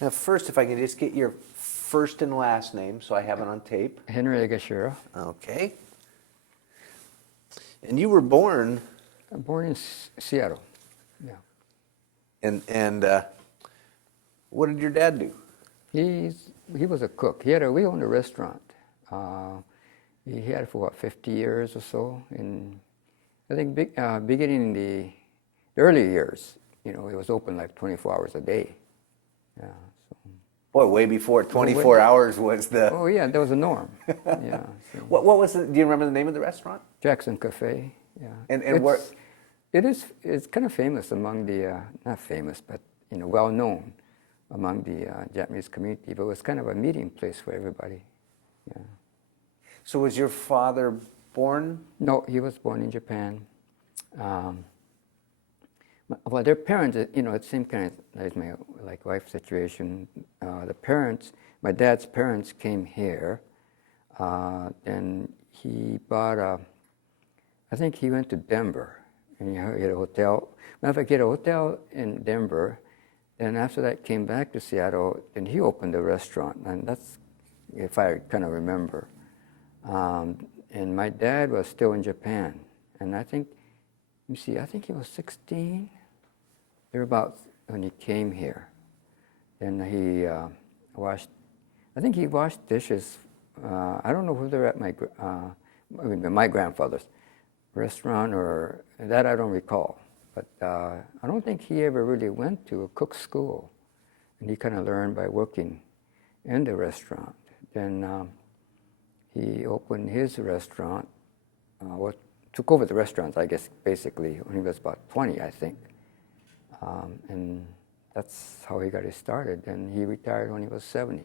Now, first, if I can just get your first and last name so I have it on tape. Henry Egashira. Okay. And you were born... Born in Seattle. Yeah. And what did your dad do? He was a cook. We owned a restaurant. He had it for what, 50 years or so. And I think beginning in the early years, it was open like 24 hours a day. Yeah. So. Boy, way before 24 hours was the... Oh yeah, that was a norm. Yeah. So. What was the? Do you remember the name of the restaurant? Jackson Cafe. Yeah. And where? It's kind of famous among the not famous, but well known among the Japanese community. But it was kind of a meeting place for everybody. Yeah. So was your father born? No, he was born in Japan. Well, their parents, it seemed kind of like my wife's situation. The parents, my dad's parents, came here, and he bought I think he went to Denver, and he had a hotel. Matter of fact, he had a hotel in Denver, and after that came back to Seattle, and he opened a restaurant, and that's, if I kind of remember. And my dad was still in Japan, and I think he was 16, thereabouts, when he came here. And he washed dishes. I don't know whether they're at my grandfather's restaurant or that I don't recall. But I don't think he ever really went to a cook school. And he kind of learned by working in the restaurant. Then he opened his restaurant, took over the restaurants, I guess, basically, when he was about 20, I think. And that's how he got it started. And he retired when he was 70.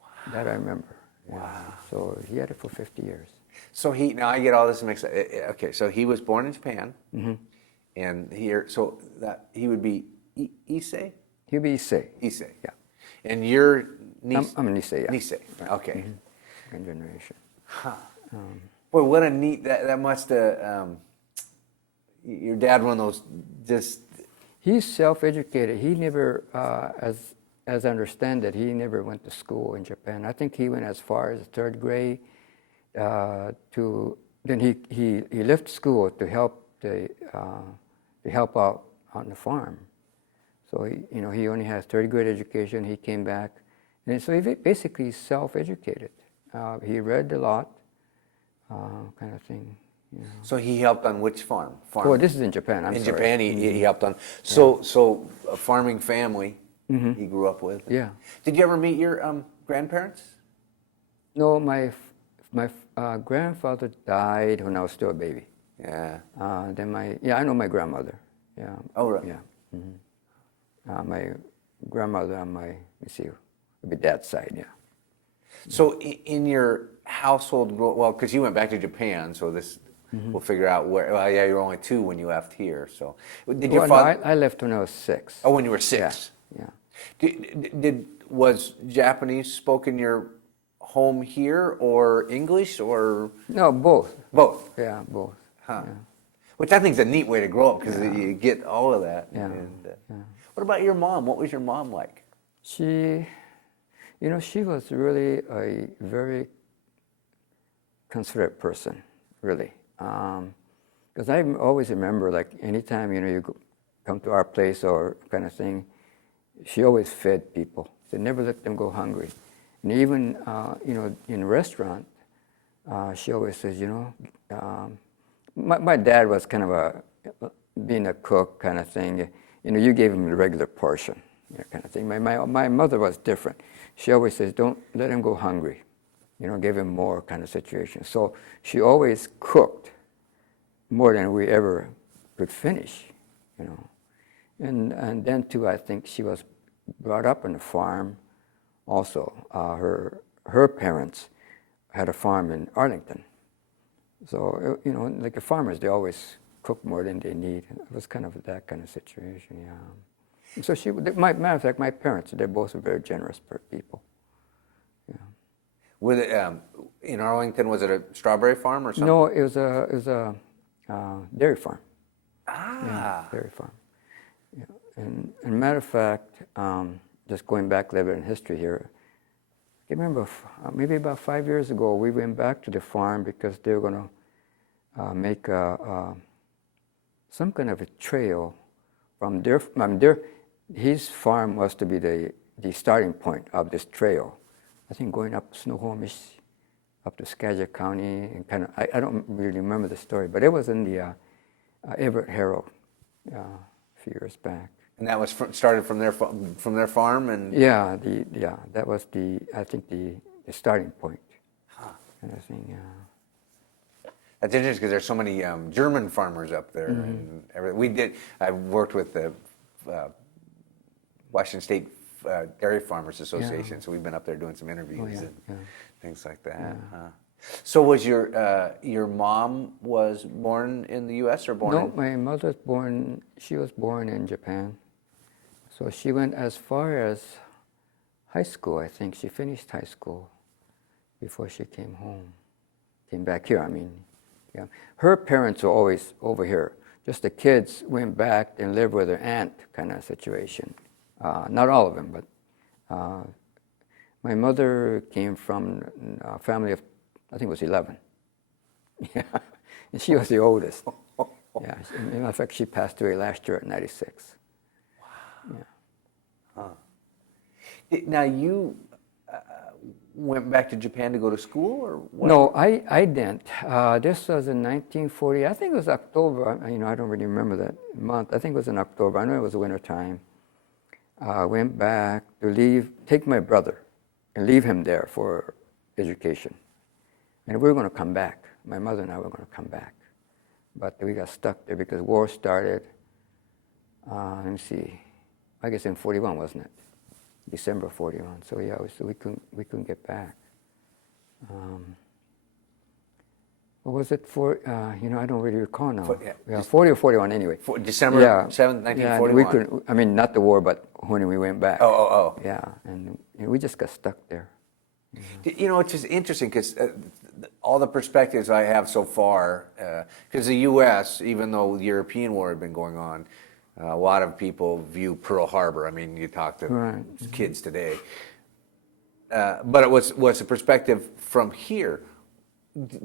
Wow. That I remember. Yeah. Wow. So he had it for 50 years. So now I get all this mixed up. Okay, so he was born in Japan, and here, so that he would be Issei? He would be Issei. Issei. Yeah. And your niece? I'm an Issei, yeah. Nisei, okay. Second generation. Huh. Boy, what a neat, that must have, your dad, one of those just... He's self-educated. He never, as I understand it, he never went to school in Japan. I think he went as far as third grade. Then he left school to help out on the farm. So he only has third grade education. He came back, and so he basically self-educated. He read a lot, kind of thing. So he helped on which farm? Oh, this is in Japan. I'm sorry. Japan, he helped on. So a farming family he grew up with. Yeah. Did you ever meet your grandparents? No, my grandfather died when I was still a baby. Yeah. Then I know my grandmother. Yeah. Oh, right. Yeah. My grandmother on my, would be dad's side. Yeah. So in your household, well, because you went back to Japan, so this we'll figure out where. Well, yeah, you were only 2 when you left here. So did your father? No, I left when I was 6. Oh, when you were 6. Yeah. Was Japanese spoken your home here or English or? No, both. Both. Yeah, both. Huh. Yeah. Which I think is a neat way to grow up because you get all of that. Yeah. And, what about your mom? What was your mom like? She was really a very considerate person, really. Because I always remember, like, anytime, you come to our place or kind of thing, she always fed people. She never let them go hungry. And even, in a restaurant, she always says, my dad was kind of being a cook kind of thing. You gave him the regular portion, kind of thing. My mother was different. She always says, don't let him go hungry. Give him more kind of situation. So she always cooked more than we ever could finish, And then too, I think she was brought up on a farm also. Her parents had a farm in Arlington. So, like the farmers, they always cook more than they need. It was kind of that kind of situation, yeah. So matter of fact, my parents, they're both very generous people. Yeah. With in Arlington, was it a strawberry farm or something? No, it was a dairy farm. Ah. Yeah, dairy farm. Yeah. And matter of fact, just going back a little bit in history here. I remember maybe about 5 years ago, we went back to the farm because they were going to make some kind of a trail from his farm was to be the starting point of this trail. I think going up Snohomish, up to Skagit County, and kind of, I don't really remember the story, but it was in the Everett Herald a few years back. And that was started from their farm, and that was I think the starting point. Kind of thing. Yeah. That's interesting because there's so many German farmers up there, and everything. I worked with the Washington State Dairy Farmers Association, so we've been up there doing some interviews and things like that. Yeah. So was your mom was born in the U.S. or born? No, my mother's born. She was born in Japan. So she went as far as high school, I think. She finished high school before she came home. Came back here, I mean. Yeah. Her parents were always over here. Just the kids went back and lived with their aunt kind of situation. Not all of them, but my mother came from a family of, I think it was 11. Yeah, and she was the oldest. Yeah, as a matter of fact, she passed away last year at 96. Wow. Yeah. Huh. Now you went back to Japan to go to school, or what? No, I didn't. This was in 1940. I think it was October. I don't really remember that month. I think it was in October. I know it was winter time. Went back to take my brother and leave him there for education. And we were going to come back. My mother and I were going to come back. But we got stuck there because war started, let me see, I guess in 41, wasn't it? December 41. So yeah, so we couldn't get back. What was it for? I don't really recall now. 40 or 41 anyway. December 7th, 1941. Yeah, we couldn't, not the war, but when we went back. Oh. Yeah, and we just got stuck there. It's just interesting because all the perspectives I have so far, because the U.S., even though the European war had been going on, a lot of people view Pearl Harbor. I mean, you talk to kids today. But it was a perspective from here.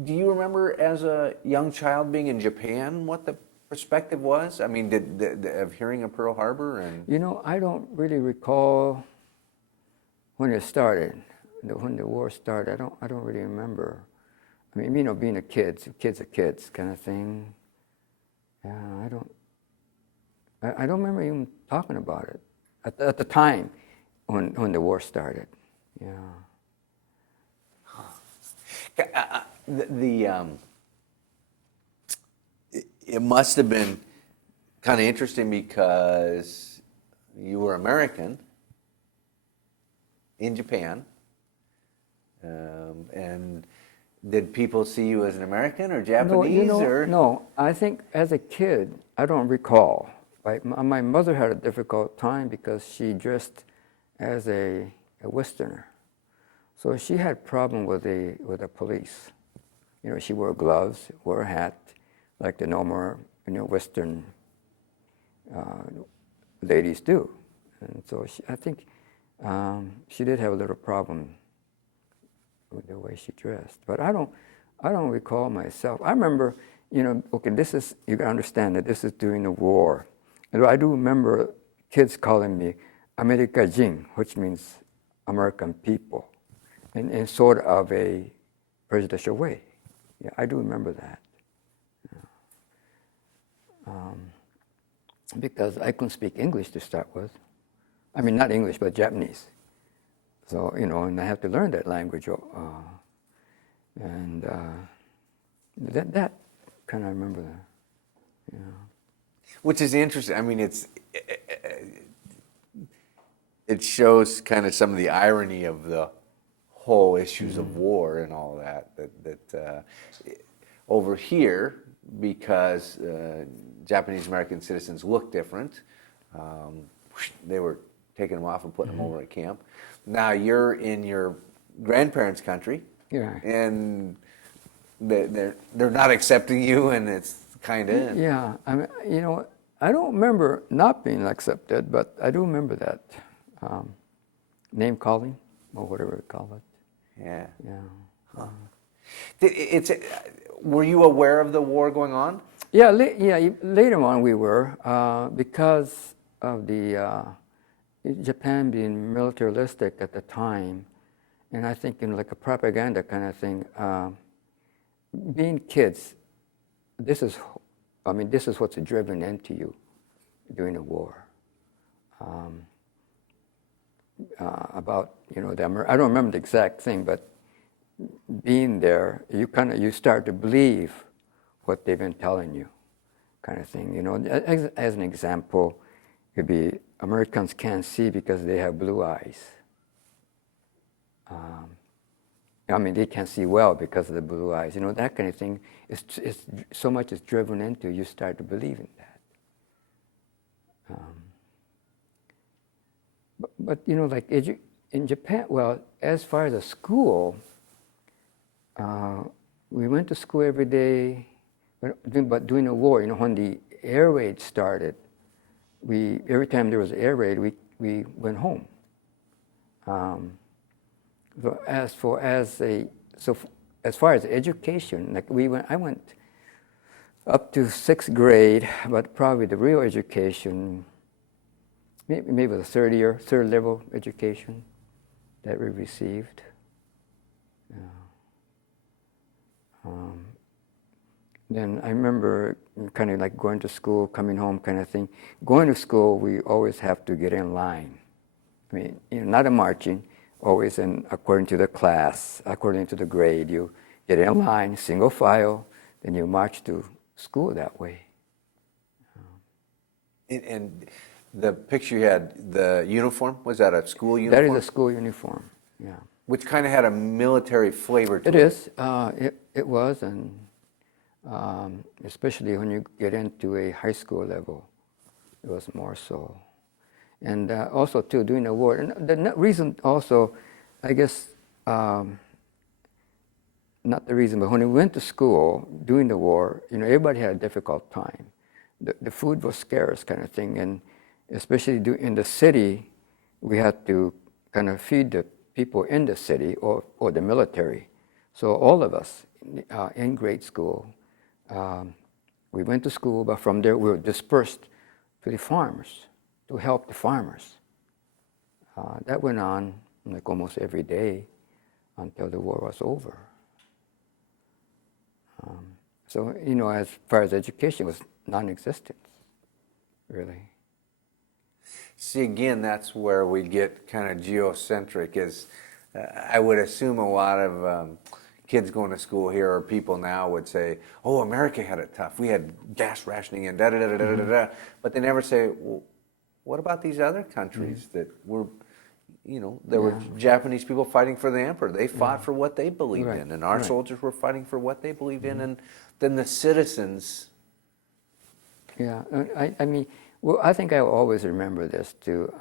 Do you remember as a young child being in Japan what the perspective was? I mean, of hearing of Pearl Harbor? And I don't really recall when it started. When the war started, I don't really remember. I mean, being a kid, kids are kids kind of thing. Yeah, I don't remember even talking about it at the time when the war started. Yeah. It must have been kind of interesting because you were American in Japan. And did people see you as an American or Japanese? No, I think as a kid, I don't recall. My mother had a difficult time because she dressed as a Westerner. So she had problem with the police. She wore gloves, wore a hat, like the normal, Western ladies do. And so I think she did have a little problem with the way she dressed. But I don't recall myself. I remember, this is, you gotta understand that this is during the war. And I do remember kids calling me America Jin, which means American people, in sort of a prejudicial way. Yeah, I do remember that. Because I couldn't speak English to start with. I mean, not English, but Japanese. So, and I have to learn that language. That kind of remember that. Yeah. Which is interesting. I mean, it shows kind of some of the irony of the whole issues of war and all that. That over here, because Japanese American citizens look different, they were taking them off and putting them over at camp. Now you're in your grandparents' country, and they're not accepting you, and it's kind of yeah. I mean, I don't remember not being accepted, but I do remember that. name calling, or whatever we call it. Yeah. Yeah. Were you aware of the war going on? Yeah, later on we were, because of the Japan being militaristic at the time, and I think like a propaganda kind of thing. Being kids, this is what's driven into you during the war. About I don't remember the exact thing, but being there, you start to believe what they've been telling you, kind of thing. As an example, it'd be Americans can't see because they have blue eyes. They can't see well because of the blue eyes. That kind of thing. It's so much is driven into you start to believe in that. But like in Japan, well, as far as the school, we went to school every day. But during the war, when the air raid started, every time there was an air raid, we went home. As far as education, like I went up to 6th grade, but probably the real education, maybe the third level education that we received. Then I remember kind of like going to school, coming home kind of thing. Going to school, we always have to get in line. Not a marching, always according to the class, according to the grade. You get in line, single file, then you march to school that way. And the picture you had, the uniform, was that a school uniform? That is a school uniform, yeah. Which kind of had a military flavor to it. It is. It was, and especially when you get into a high school level, it was more so. And also, too, during the war, and the reason also, I guess, not the reason, but when we went to school during the war, everybody had a difficult time. The food was scarce kind of thing, and especially in the city, we had to kind of feed the people in the city or the military. So all of us in grade school, we went to school, but from there we were dispersed to the farmers to help the farmers. That went on like almost every day until the war was over. So, as far as education, was non-existent, really. See, again, that's where we get kind of geocentric, is I would assume a lot of kids going to school here or people now would say, oh, America had it tough. We had gas rationing and da-da-da-da-da-da-da. But they never say, well, what about these other countries that were, there were Japanese people fighting for the emperor. They fought for what they believed in, and our soldiers were fighting for what they believed in, and then the citizens. Yeah, I think I will always remember this too.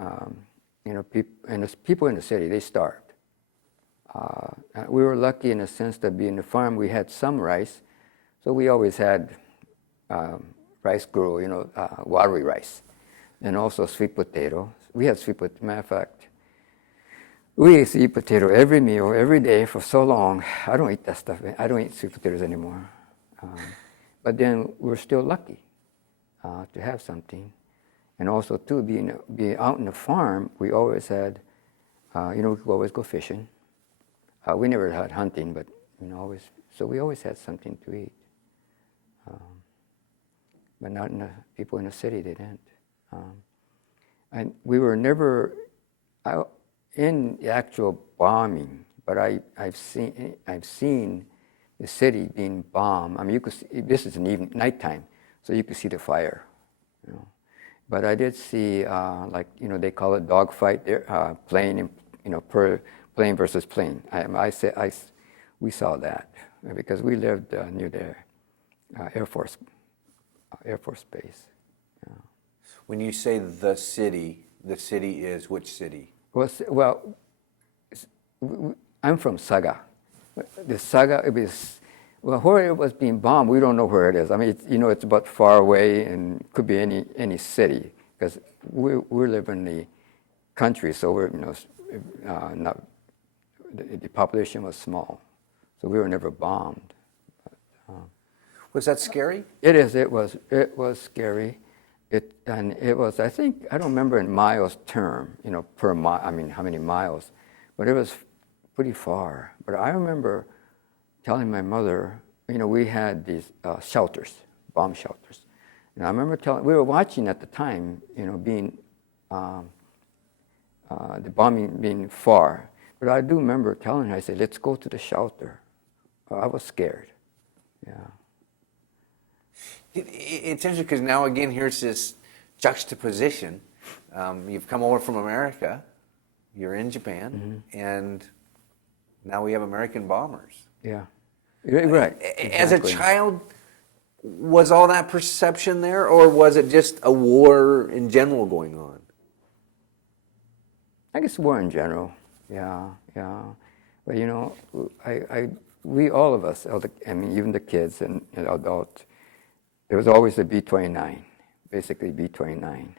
People in the city, they starved. We were lucky in a sense that being the farm, we had some rice, so we always had rice gruel, watery rice, and also sweet potato. We had sweet potato. Matter of fact, we ate sweet potato every meal, every day for so long. I don't eat that stuff. I don't eat sweet potatoes anymore. But then we're still lucky to have something. And also, too, being out in the farm, we always had, we could always go fishing. We never had hunting, but, so we always had something to eat. But not people in the city, they didn't. And we were never in the actual bombing, but I've seen the city being bombed. You could see, this is nighttime, so you could see the fire, But I did see, they call it dogfight there, plane, plane versus plane. We saw that because we lived near the Air Force base. Yeah. When you say the city is which city? Well, I'm from Saga. The Saga, where it was being bombed, we don't know where it is. It's about far away and could be any city because we live in the country, so we're, not, the population was small, so we were never bombed. Was that scary? It is. It was scary. It was. I think I don't remember in miles term. Per mile. I mean, how many miles? But it was pretty far. But I remember telling my mother. We had these shelters, bomb shelters, and I remember we were watching at the time. Being the bombing being far. But I do remember telling her. I said, "Let's go to the shelter." I was scared. Yeah. It's interesting because now again here's this juxtaposition. You've come over from America, you're in Japan, and now we have American bombers. Yeah, right. As a Exactly. child, was all that perception there, or was it just a war in general going on? I guess war in general. Yeah. But we all of us, even the kids and adults. There was always a B-29, basically B-29.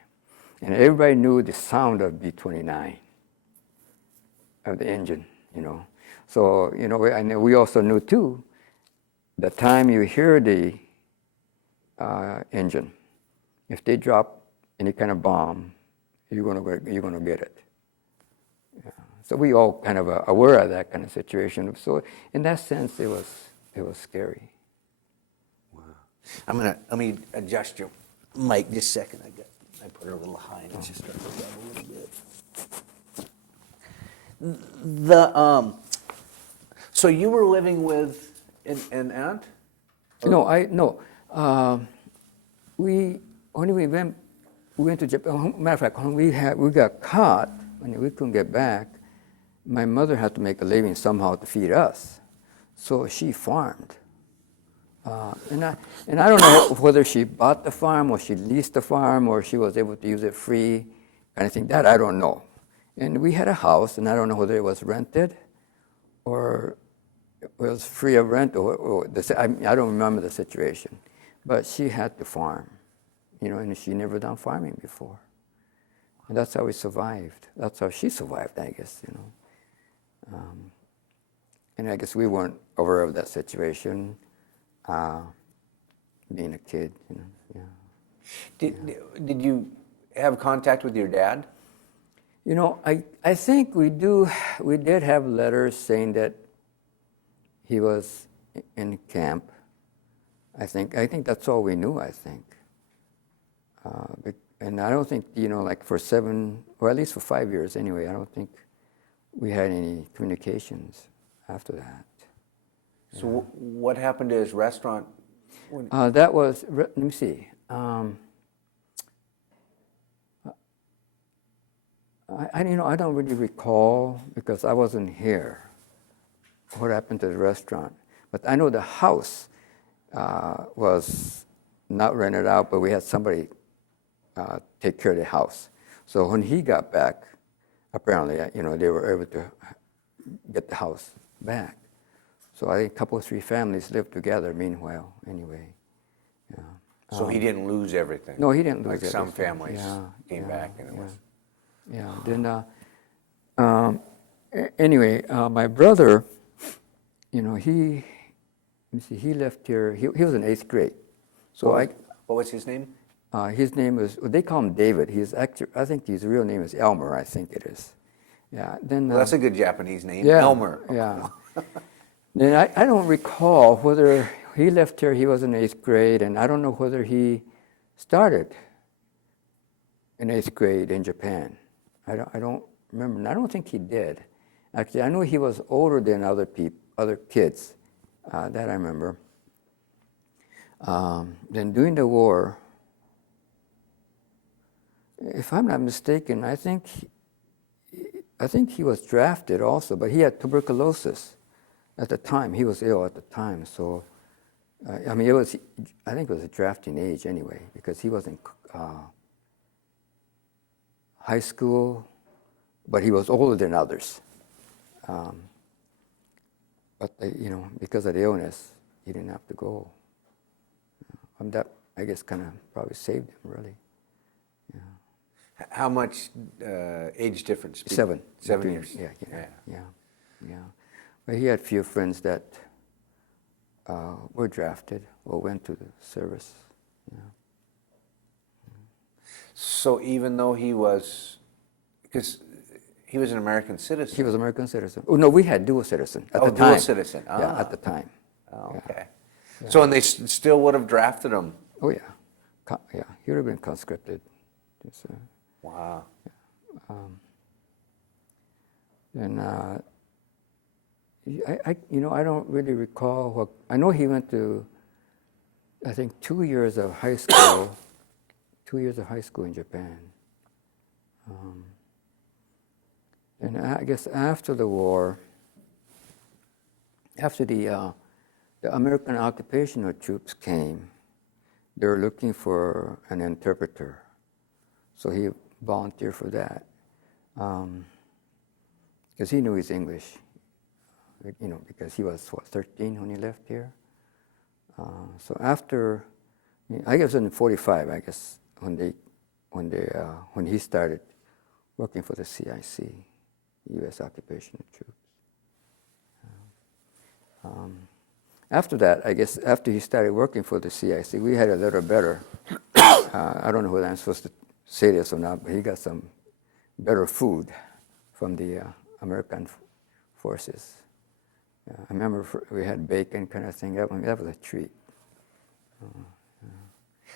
And everybody knew the sound of B-29, of the engine, So, we also knew too, the time you hear the engine, if they drop any kind of bomb, you're gonna get it. Yeah. So we all kind of aware of that kind of situation. So in that sense, it was scary. Let me adjust your mic just a second. I put her a little high and it's just starting to rub a little bit. So you were living with an aunt? When we went to Japan. Matter of fact, when we got caught, when we couldn't get back, my mother had to make a living somehow to feed us, so she farmed. And I don't know whether she bought the farm or she leased the farm or she was able to use it free, kind of thing. That I don't know. And we had a house, and I don't know whether it was rented or it was free of rent I don't remember the situation. But she had to farm, and she never done farming before. And that's how we survived. That's how she survived, I guess, And I guess we weren't aware of that situation. Being a kid, yeah. Did you have contact with your dad? I think we did have letters saying that he was in camp. I think that's all we knew, I think. And I don't think, like for 7, or at least for 5 years anyway, I don't think we had any communications after that. So what happened to his restaurant? That was, let me see. I don't really recall because I wasn't here. What happened to the restaurant? But I know the house was not rented out, but we had somebody take care of the house. So when he got back, apparently, they were able to get the house back. So I think a couple of 3 families lived together meanwhile, anyway. Yeah. So he didn't lose everything? No, he didn't lose everything. Like some families came back and it was... Yeah, then, anyway, my brother, he left here, he was in 8th grade. So what was his name? His name is, they call him David. He's actually, I think his real name is Elmer, I think it is. Yeah, then... Well, that's a good Japanese name, yeah, Elmer. Yeah. Then I don't recall whether he left here, he was in 8th grade, and I don't know whether he started in 8th grade in Japan. I don't remember, and I don't think he did. Actually, I know he was older than other kids, that I remember. Then during the war, if I'm not mistaken, I think he was drafted also, but he had tuberculosis at the time. He was ill at the time, so I think it was a drafting age anyway, because he was in high school, but he was older than others. But because of the illness, he didn't have to go. That, I guess, kind of probably saved him, really. Yeah. How much age difference? 7. 7 between- years. Yeah. But he had few friends that were drafted or went to the service. Yeah. So even though he was, because he was an American citizen. He was American citizen. Oh no, we had dual citizen at the dual time. citizen. Yeah, at the time. Oh, Yeah. okay. So and they still would have drafted him. Oh yeah, yeah. He would have been conscripted. Just, Wow. and I don't really recall what. I know he went to, I think, 2 years of high school. 2 years of high school in Japan. And I guess after the war, after the American occupational troops came, they were looking for an interpreter. So he volunteered for that. Because he knew his English, because he was, 13 when he left here? So after, I guess in 45, I guess, when he started working for the CIC, U.S. occupational troops. After that, I guess, after he started working for the CIC, we had a little better. I don't know whether I'm supposed to say this or not, but he got some better food from the American forces. I remember we had bacon kind of thing. That was a treat.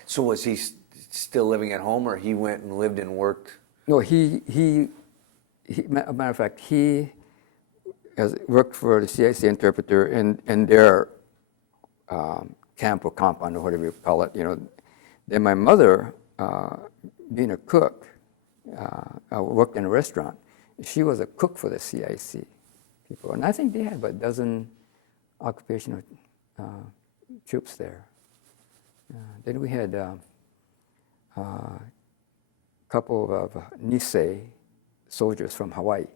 So was he still living at home, or he went and lived and worked? No, he matter of fact, he has worked for the CIC interpreter in their camp or compound or whatever you call it. Then my mother, being a cook, worked in a restaurant. She was a cook for the CIC people, and I think they had about a dozen occupational troops there. Then we had a couple of Nisei soldiers from Hawaii.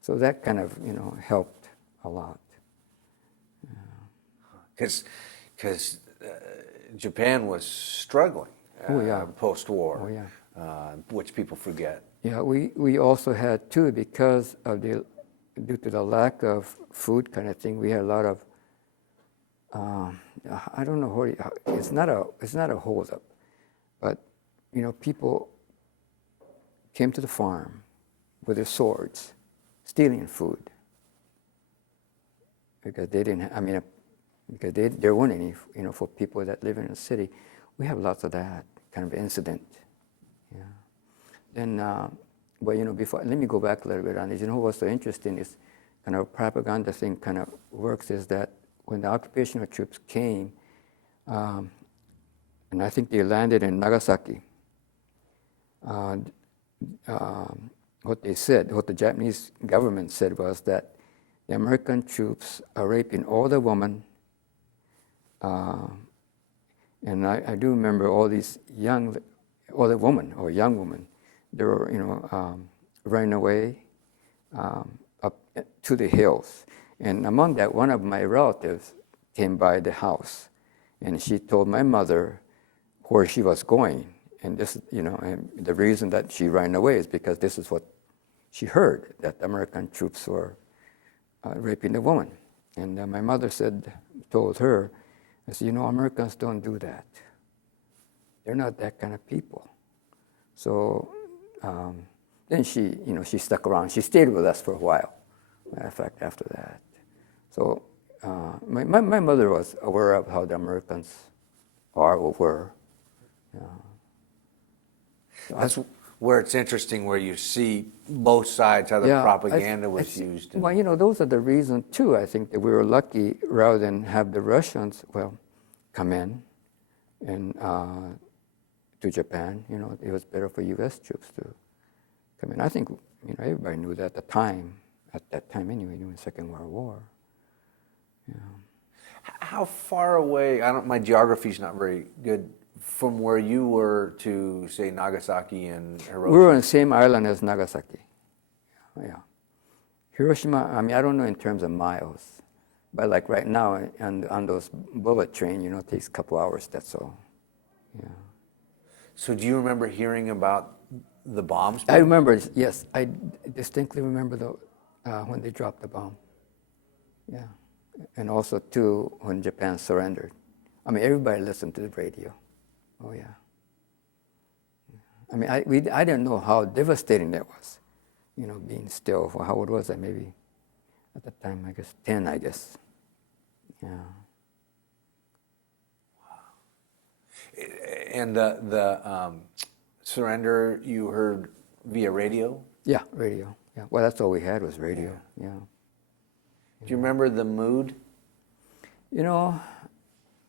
So that kind of, helped a lot. Because Japan was struggling post-war, Oh, yeah. which people forget. Yeah, we also had too, because of due to the lack of food kind of thing, we had a lot of, I don't know it's not a hold-up, but, people came to the farm with their swords, stealing food. Because they didn't, because there weren't any, for people that live in the city. We have lots of that kind of incident. Yeah. Then, but before, let me go back a little bit on this. What's so interesting is kind of propaganda thing kind of works is that when the occupational troops came, and I think they landed in Nagasaki, what the Japanese government said was that the American troops are raping all the women, and I do remember all these young women, they were, running away up to the hills. And among that, one of my relatives came by the house, and she told my mother where she was going. And this, and the reason that she ran away is because this is what she heard, that American troops were raping the woman. And my mother told her, I said, Americans don't do that. They're not that kind of people. So then she stuck around. She stayed with us for a while, matter of fact, after that. So my mother was aware of how the Americans are or were. That's where it's interesting, where you see both sides, how the propaganda was used. Well, those are the reasons, too, I think, that we were lucky rather than have the Russians, come in and to Japan. It was better for U.S. troops to come in. I think, everybody knew that at that time anyway, during the Second World War. How far away, my geography's not very good, from where you were to, say, Nagasaki and Hiroshima? We were on the same island as Nagasaki. Yeah. Hiroshima, I don't know in terms of miles, but like right now on those bullet train, it takes a couple hours, that's all. Yeah. So do you remember hearing about the bombs? I remember, yes, I distinctly remember when they dropped the bomb. Yeah. And also, too, when Japan surrendered. I mean, everybody listened to the radio. Oh, yeah. I mean, I didn't know how devastating that was, being still. For how old was I? Maybe at the time, I guess, 10, I guess. Yeah. Wow. And the surrender you heard via radio? Yeah, radio. Yeah. Well, that's all we had was radio. Yeah. Do you remember the mood?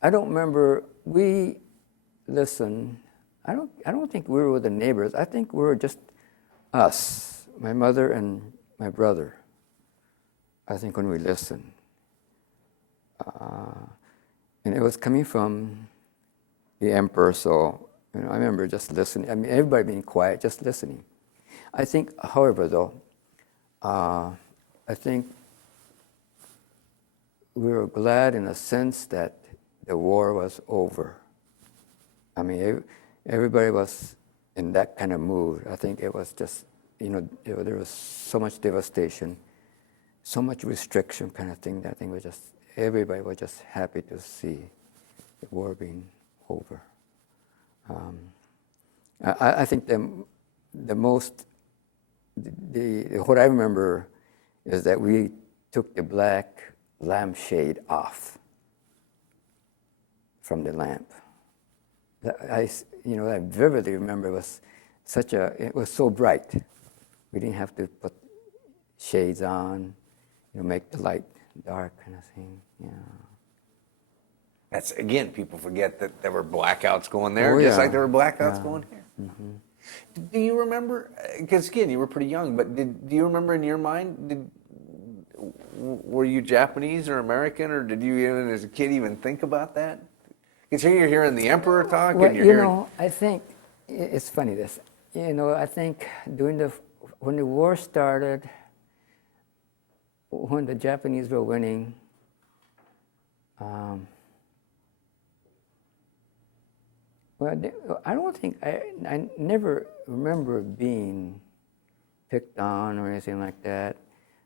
I don't remember. We listened. I don't think we were with the neighbors. I think we were just us, my mother and my brother. I think when we listened, and it was coming from the emperor. So I remember just listening. I mean, everybody being quiet, just listening. I think, however, though, I think we were glad in a sense that the war was over. I mean, everybody was in that kind of mood. I think it was just, there was so much devastation, so much restriction kind of thing that I think everybody was just happy to see the war being over. I think what I remember is that we took the black lampshade off from the lamp. I vividly remember it was so bright. We didn't have to put shades on, make the light dark kind of thing. Yeah. That's, again, people forget that there were blackouts going there, Oh, just yeah. like there were blackouts going here. Mm-hmm. Do you remember, because again, you were pretty young, but do you remember in your mind, were you Japanese or American, or did you even as a kid even think about that? Because here you're hearing the emperor talk, Well, and you're hearing... I think it's funny this. I think when the war started, when the Japanese were winning, I don't think I never remember being picked on or anything like that.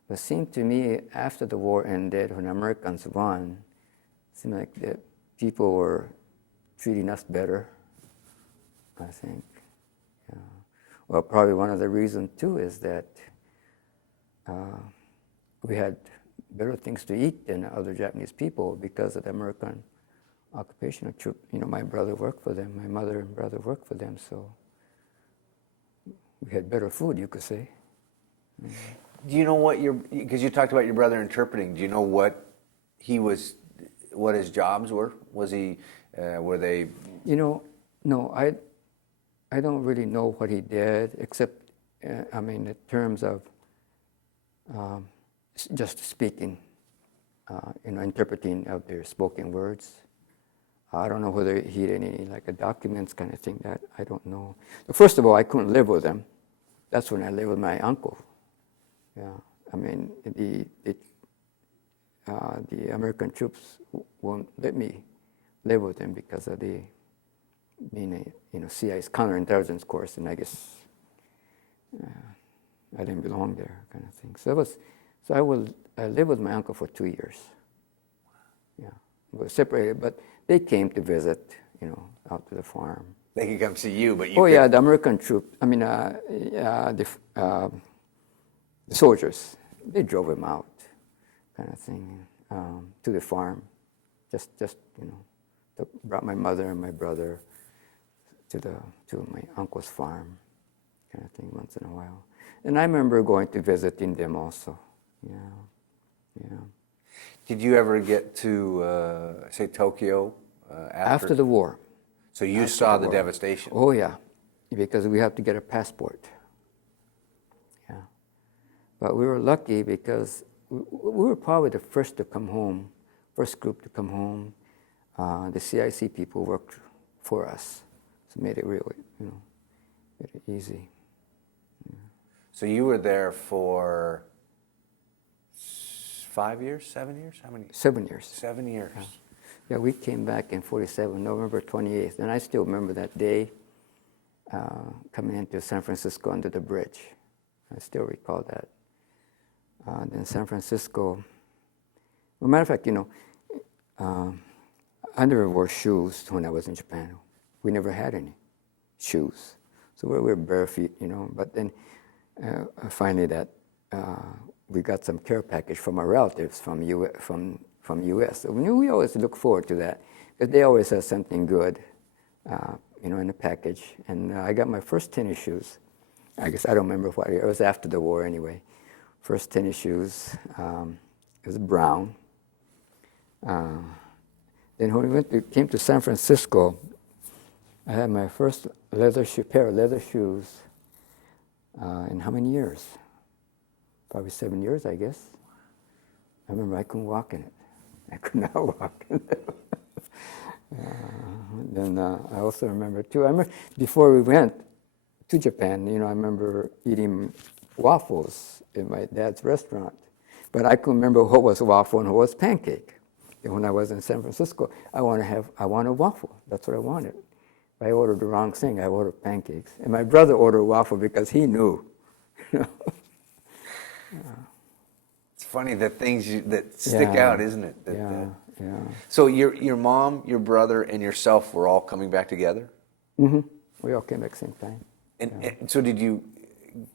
But it seemed to me after the war ended, when Americans won, it seemed like the people were treating us better, I think. Yeah. Well, probably one of the reasons too is that we had better things to eat than other Japanese people because of the American occupational troop. My brother worked for them, my mother and brother worked for them, so we had better food, you could say. Mm-hmm. Do you know because you talked about your brother interpreting, do you know what his jobs were? Was he, were they... No, I don't really know what he did, except, in terms of just speaking, interpreting of their spoken words. I don't know whether he had any documents kind of thing. That I don't know. First of all, I couldn't live with him. That's when I lived with my uncle. Yeah, the American troops won't let me live with him because of the being CIA's counterintelligence course, and I guess I didn't belong there, kind of thing. I lived with my uncle for 2 years. Yeah, we were separated, but they came to visit, out to the farm. They could come see you, but you Oh, yeah, the American troops, the soldiers, they drove him out, kind of thing, to the farm. Just brought my mother and my brother to my uncle's farm, kind of thing, once in a while. And I remember going to visiting them also. Yeah. Did you ever get to, say, Tokyo After the war. So you saw the devastation? Oh, yeah, because we have to get a passport. Yeah. But we were lucky because we were probably the first to come home, first group to come home. The CIC people worked for us, so made it really, made it easy. Yeah. So you were there for 5 years, 7 years? How many? 7 years. 7 years. Yeah, we came back in 47, November 28th, and I still remember that day. coming into San Francisco under the bridge. I still recall that. Then San Francisco, well, matter of fact, I never wore shoes when I was in Japan. We never had any shoes. So we were bare feet, but then finally we got some care package from our relatives from U.S. So we always look forward to that because they always have something good, in the package. And I got my first tennis shoes. I guess I don't remember what year. It was after the war anyway. First tennis shoes. It was brown. Then when we came to San Francisco, I had my first pair of leather shoes in how many years? Probably 7 years, I guess. I remember I couldn't walk in it. I could not walk in it. Then I also remember, too, before we went to Japan, I remember eating waffles in my dad's restaurant. But I couldn't remember what was waffle and what was pancake. And when I was in San Francisco, I want a waffle. That's what I wanted. I ordered the wrong thing. I ordered pancakes. And my brother ordered waffle because he knew. It's funny the things that stick out, isn't it? Yeah. So your mom, your brother, and yourself were all coming back together? Mm-hmm. We all came back at the same time. And so did you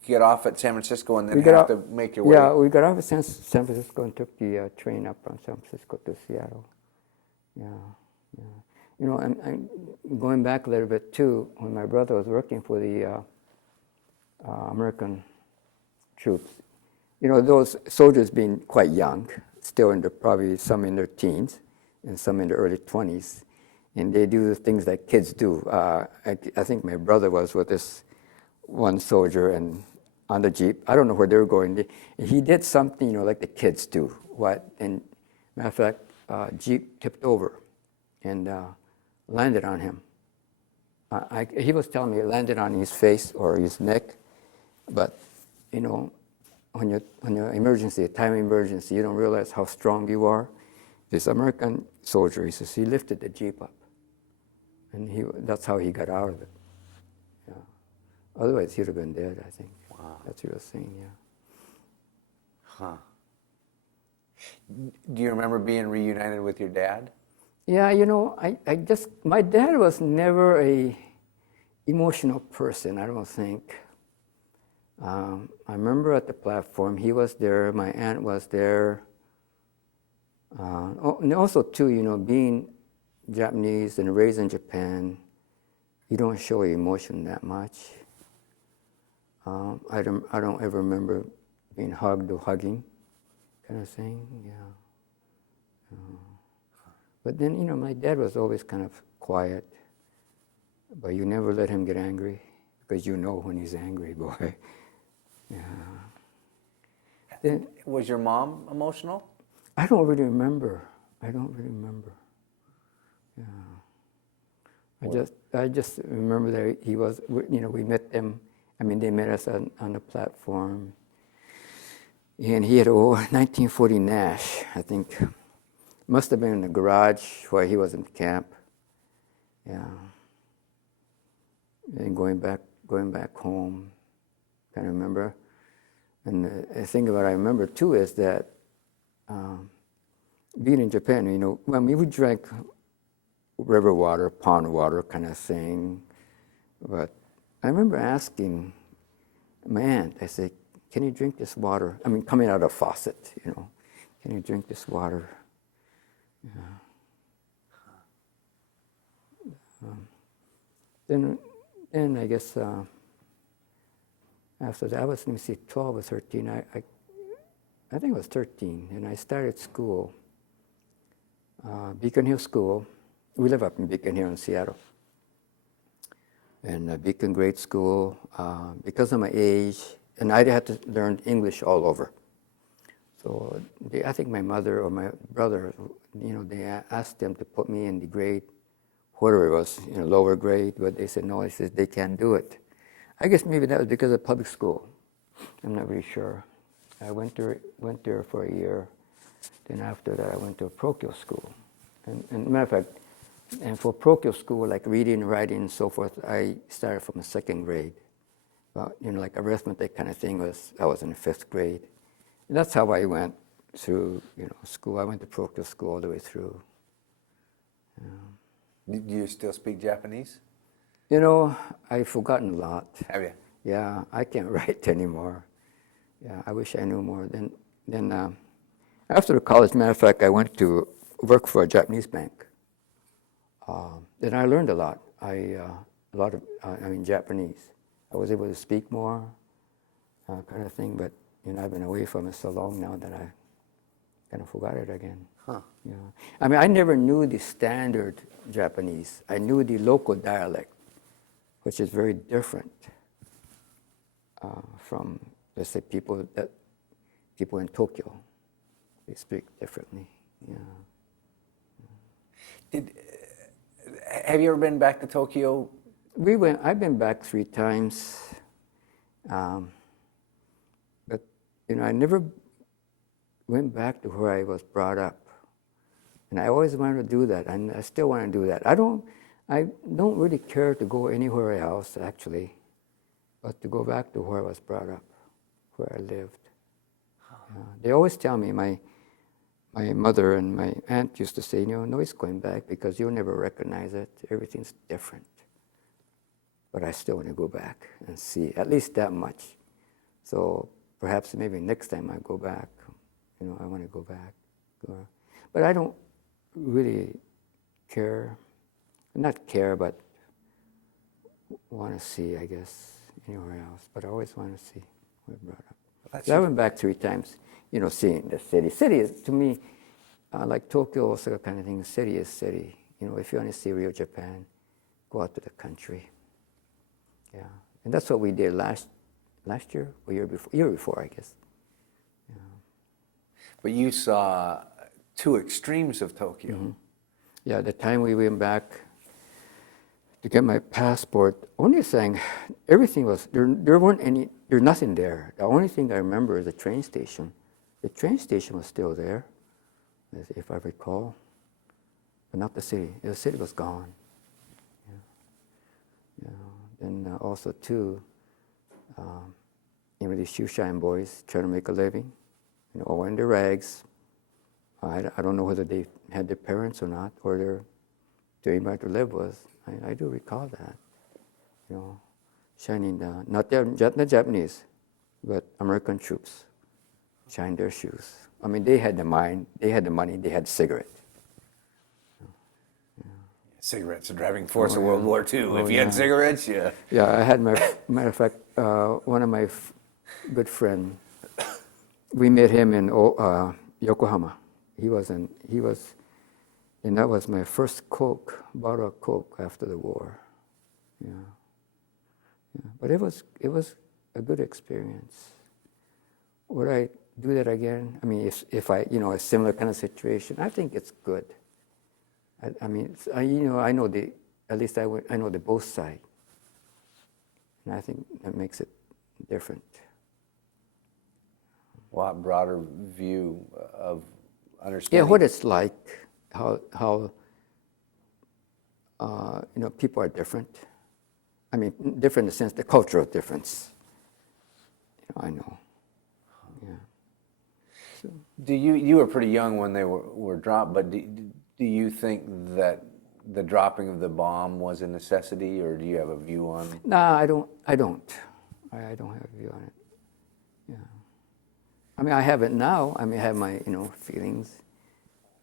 get off at San Francisco and then to make your way? Yeah, we got off at San Francisco and took the train up from San Francisco to Seattle. Yeah. And going back a little bit too, when my brother was working for the American troops, those soldiers being quite young, still probably some in their teens and some in their early 20s, and they do the things that kids do. I think my brother was with this one soldier and on the Jeep. I don't know where they were going. He did something, like the kids do. And matter of fact, Jeep tipped over and landed on him. He was telling me it landed on his face or his neck, but when you're emergency, a time emergency, you don't realize how strong you are. This American soldier, he says, he lifted the Jeep up, and that's how he got out of it. Yeah. Otherwise, he'd have been dead, I think. Wow. That's what he was saying, yeah. Huh. Do you remember being reunited with your dad? Yeah, my dad was never a emotional person, I don't think. I remember at the platform, he was there, my aunt was there. And also, too, being Japanese and raised in Japan, you don't show emotion that much. I don't ever remember being hugged or hugging, kind of thing, yeah. But then, my dad was always kind of quiet, but you never let him get angry, because when he's angry, boy. Yeah. Then, was your mom emotional? I don't really remember. Yeah. I just remember that he was, we met them. They met us on the platform. And he had a 1940 Nash, I think. Must have been in the garage where he was in camp. Yeah. And going back home, kind of remember. And the thing about I remember too is that being in Japan, when we would drink river water, pond water kind of thing. But I remember asking my aunt, I said, can you drink this water? Coming out of a faucet, can you drink this water? Yeah. Then I guess after that, I was, 12 or 13. I think I was 13, and I started school, Beacon Hill School. We live up in Beacon Hill in Seattle. And Beacon Grade School, because of my age, and I had to learn English all over. So I think my mother or my brother, they asked them to put me in the grade, whatever it was, lower grade, but they said no. They said they can't do it. I guess maybe that was because of public school. I'm not really sure. I went there for a year. Then after that, I went to a parochial school. And matter of fact, And for parochial school, like reading, writing, and so forth, I started from the second grade. Like arithmetic kind of thing I was in the fifth grade. And that's how I went through, school. I went to parochial school all the way through. Do you still speak Japanese? I've forgotten a lot. Have you? Yeah, I can't write anymore. Yeah, I wish I knew more. Then after the college, matter of fact, I went to work for a Japanese bank. Then I learned a lot. Japanese. I was able to speak more, kind of thing. But I've been away from it so long now that I kind of forgot it again. Huh. Yeah. I never knew the standard Japanese. I knew the local dialect, which is very different from, let's say, people in Tokyo. They speak differently. Yeah. Have you ever been back to Tokyo? I've been back 3 times, but I never went back to where I was brought up, and I always wanted to do that, and I still want to do that. I don't really care to go anywhere else actually, but to go back to where I was brought up, where I lived. They always tell me, my mother and my aunt used to say, nobody's going back because you'll never recognize it. Everything's different. But I still want to go back and see at least that much. So perhaps maybe next time I go back, I want to go back. But I don't really care. Not care, but want to see, I guess, anywhere else. But I always want to see where I brought up. So I went back 3 times, seeing the city. City is, to me, like Tokyo, Osaka kind of thing, city is city. If you want to see real Japan, go out to the country. Yeah, and that's what we did last year or year before, I guess. Yeah. But you saw 2 extremes of Tokyo. Mm-hmm. Yeah, the time we went back to get my passport, only thing, everything was, there's nothing there. The only thing I remember is the train station. The train station was still there, if I recall, but not the city. The city was gone. Yeah. And also too, these shoeshine boys trying to make a living, all in their rags. I don't know whether they had their parents or not, or their anybody to live with. I do recall that, shining not the Japanese, but American troops, shine their shoes. They had the mind, they had the money, they had cigarettes. Cigarettes, a driving force of World War II. If you had cigarettes, yeah. Yeah, I had matter of fact, one of my good friend, we met him in Yokohama. And that was my first bottle of Coke after the war. Yeah. But it was a good experience. Would I do that again? If I, a similar kind of situation, I think it's good. I know I know the both sides, and I think that makes it different. A lot broader view of understanding. Yeah, what it's like, how people are different. Different in the sense the cultural difference. I know. Yeah. So. You were pretty young when they were dropped, but do you think that the dropping of the bomb was a necessity, or do you have a view on it? No, I don't. I don't have a view on it. Yeah. I have it now. I have my feelings,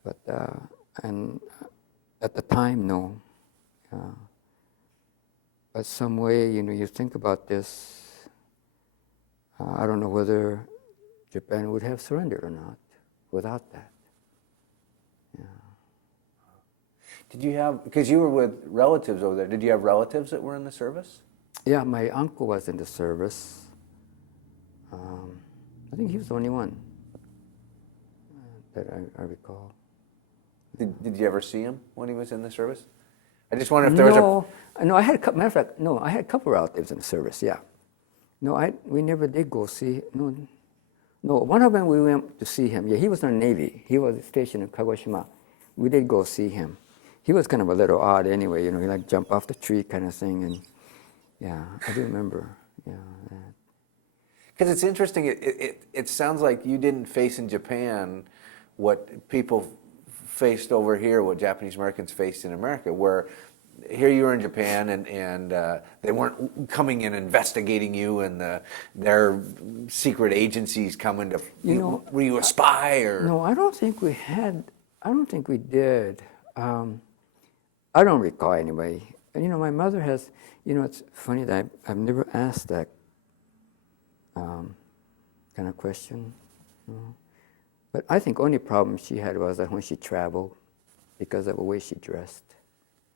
but and at the time, no. But some way, you think about this. I don't know whether Japan would have surrendered or not without that. Yeah. Did you have, because you were with relatives over there, did you have relatives that were in the service? Yeah, my uncle was in the service. I think he was the only one that I recall. Did you ever see him when he was in the service? I just wonder if there was a... No, I had a couple, matter of fact, no, I had a couple relatives in the service, yeah. No, we never did go see, no, one of them we went to see him. Yeah, he was in the Navy. He was stationed in Kagoshima. We did go see him. he was kind of a little odd anyway, you know, he like jump off the tree kind of thing, and yeah, I do remember, yeah. Because it's interesting, it sounds like you didn't face in Japan what people faced over here, what Japanese Americans faced in America, where here you were in Japan and they weren't coming and investigating you, and their secret agencies coming to, were you a spy or? No, I don't think we did. I don't recall anyway. And, you know, my mother has, you know, it's funny that I've never asked that kind of question. You know. But I think only problem she had was that when she traveled, because of the way she dressed.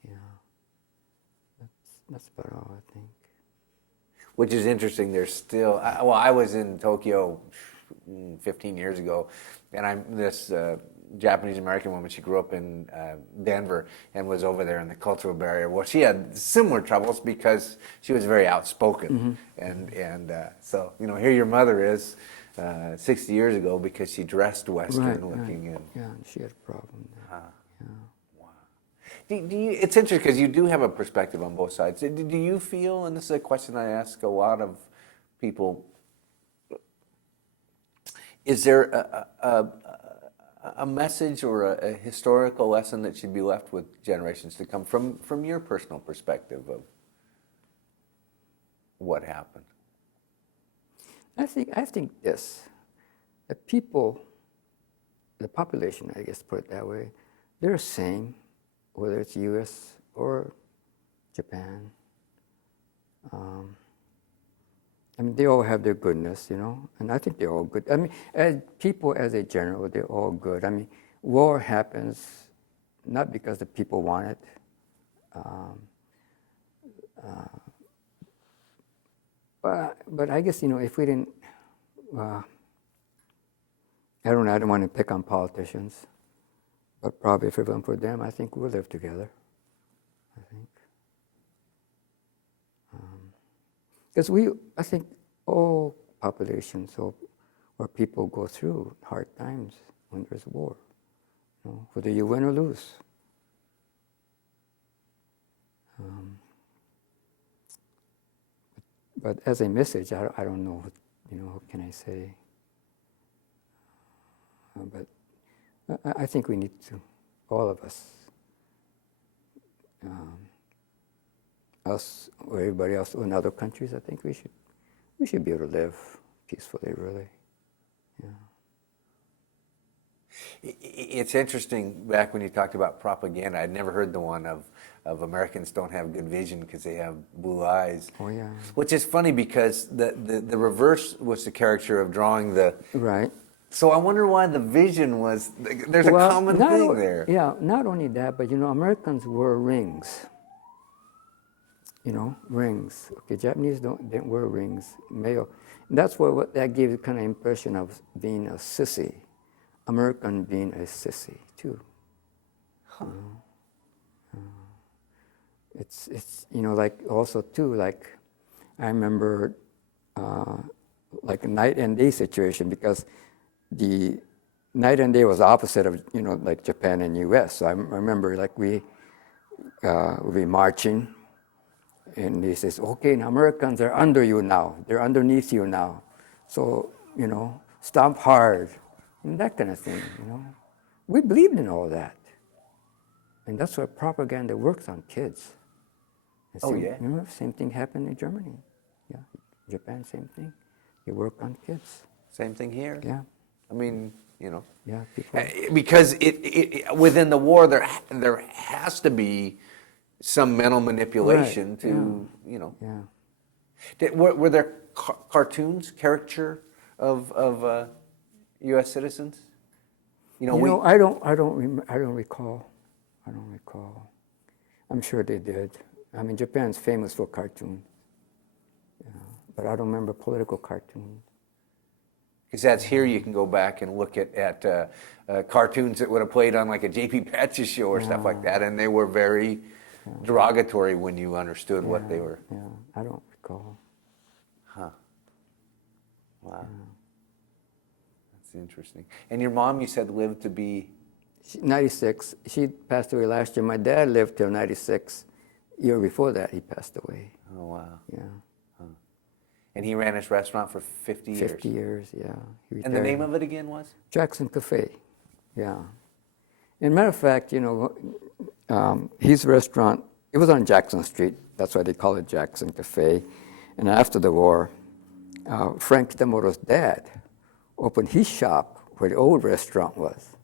Yeah, that's about all I think. Which is interesting. There's still, well, I was in Tokyo 15 years ago, and I'm this Japanese American woman. She grew up in Denver and was over there in the cultural barrier. Well, she had similar troubles because she was very outspoken, and so you know, here your mother is 60 years ago because she dressed Western looking. Right. Yeah, she had a problem there. Yeah. Wow. Do you, it's interesting because you do have a perspective on both sides. Do you feel, and this is a question I ask a lot of people, is there a message or a historical lesson that should be left with generations to come from your personal perspective of what happened? I think yes. The people, the population, I guess, put it that way, they're the same, whether it's U.S. or Japan. I mean, they all have their goodness, you know, and I think they're all good. I mean, as people as a general, they're all good. I mean, war happens not because the people want it. But I guess, you know, if we didn't, I don't want to pick on politicians, but probably if it weren't for them, I think we'll live together. I think. Because I think all populations or people go through hard times when there's war, you know, whether you win or lose. But as a message, I don't know, you know, what can I say? But I think we need to, all of us, us or everybody else in other countries, I think we should be able to live peacefully, really. Yeah. It's interesting, back when you talked about propaganda, I'd never heard the one of Americans don't have good vision because they have blue eyes. Oh, yeah. Which is funny because the reverse was the character of drawing the... Right. So I wonder why the vision was... There's a common thing there. Yeah, not only that, but, you know, Americans wear rings. You know, rings. Okay, Japanese didn't wear rings, male. And that's what that gives the kind of impression of being a sissy. American being a sissy, too. Huh. You know? It's you know, like, also, too, like, I remember, like, a night and day situation, because the night and day was opposite of, you know, like Japan and U.S. So I remember, like, we'd be marching, and he says, okay, now Americans are under you now. They're underneath you now. So, you know, stomp hard, and that kind of thing, you know. We believed in all that. And that's what propaganda works on kids. Yeah. You know, same thing happened in Germany. Yeah, Japan, same thing. They work on kids. Same thing here. Yeah. I mean, you know. Yeah, people. Because it within the war, there has to be some mental manipulation to, you know. Yeah. Were there cartoons, caricature of U.S. citizens? You know, I don't recall. I'm sure they did. I mean, Japan's famous for cartoons. Yeah, but I don't remember political cartoons. Because that's here you can go back and look at cartoons that would have played on like a J.P. Patches show or stuff like that, and they were very derogatory when you understood what they were. Yeah, I don't recall. Huh. Wow. That's interesting. And your mom, you said, lived to be... 96. She passed away last year. My dad lived till 96. Year before that, he passed away. Oh, wow. Yeah. And he ran his restaurant for 50 years? 50 years, yeah. And the name of it again was? Jackson Cafe, yeah. And matter of fact, his restaurant, it was on Jackson Street. That's why they call it Jackson Cafe. And after the war, Frank Kitamoto's dad opened his shop where the old restaurant was.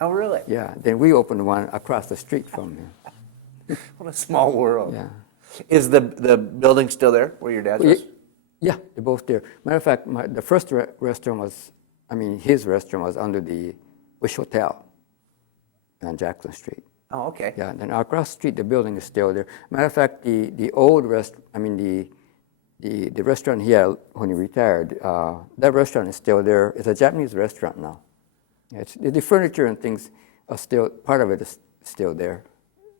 Oh, really? Yeah, then we opened one across the street from him. What a small world. Yeah. Is the building still there where your dad's was? Yeah, they're both there. Matter of fact, the first restaurant was, his restaurant was under the Wish Hotel on Jackson Street. Oh, okay. Yeah, then across the street, the building is still there. Matter of fact, the old the restaurant he had when he retired, that restaurant is still there. It's a Japanese restaurant now. The furniture and things are still, part of it is still there.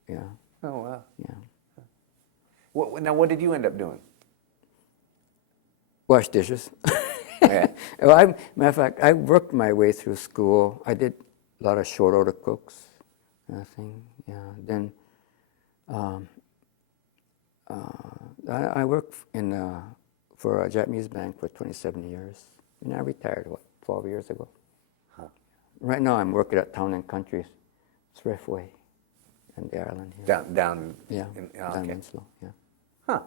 Yeah. Oh, wow. Yeah. Now, what did you end up doing? Wash dishes. Okay. Well, matter of fact, I worked my way through school. I did a lot of short order cooks, yeah. Then I worked for a Japanese bank for 27 years, and I retired 12 years ago. Huh. Right now, I'm working at Town and Country's Thriftway in the island here. Down. Yeah. Okay. Down Winslow. Yeah. Huh.